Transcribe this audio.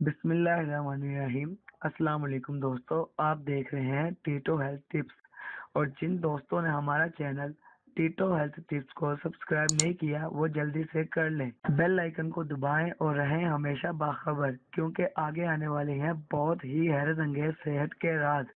बिस्मिल्लाहिर्रहमानिर्रहीम। अस्सलाम वालेकुम दोस्तों, आप देख रहे हैं टीटो हेल्थ टिप्स। और जिन दोस्तों ने हमारा चैनल टीटो हेल्थ टिप्स को सब्सक्राइब नहीं किया वो जल्दी से कर लें, बेल आइकन को दबाएं और रहें हमेशा बाखबर, क्योंकि आगे आने वाले हैं बहुत ही हैरत अंगेज सेहत के राज।